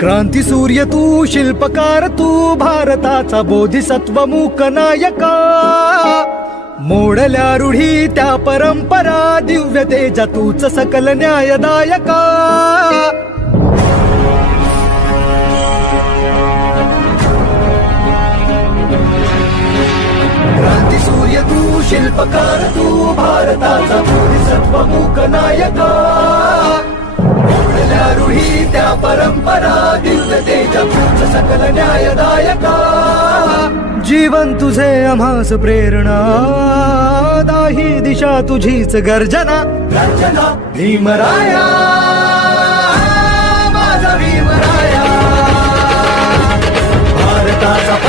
क्रांती सूर्य तू, शिल्पकार तू, भारताचा बोधिसत्व मूक नायका. मोडल्या रूढी त्या परंपरा, दिव्य तेजा तूच सकल न्यायदायका. क्रांती सूर्य तू, शिल्पकार तू, भारताचा बोधिसत्व मूक नायका. मोडल्या रूढी त्या परंपरा, दिव्य तेजा तूच सकल न्यायदायका. जीवन तुझे आम्हास प्रेरणा, दाही दिशा तुझीच गर्जना. गर्जना भीमराया, माझा भीमराया. भारताचा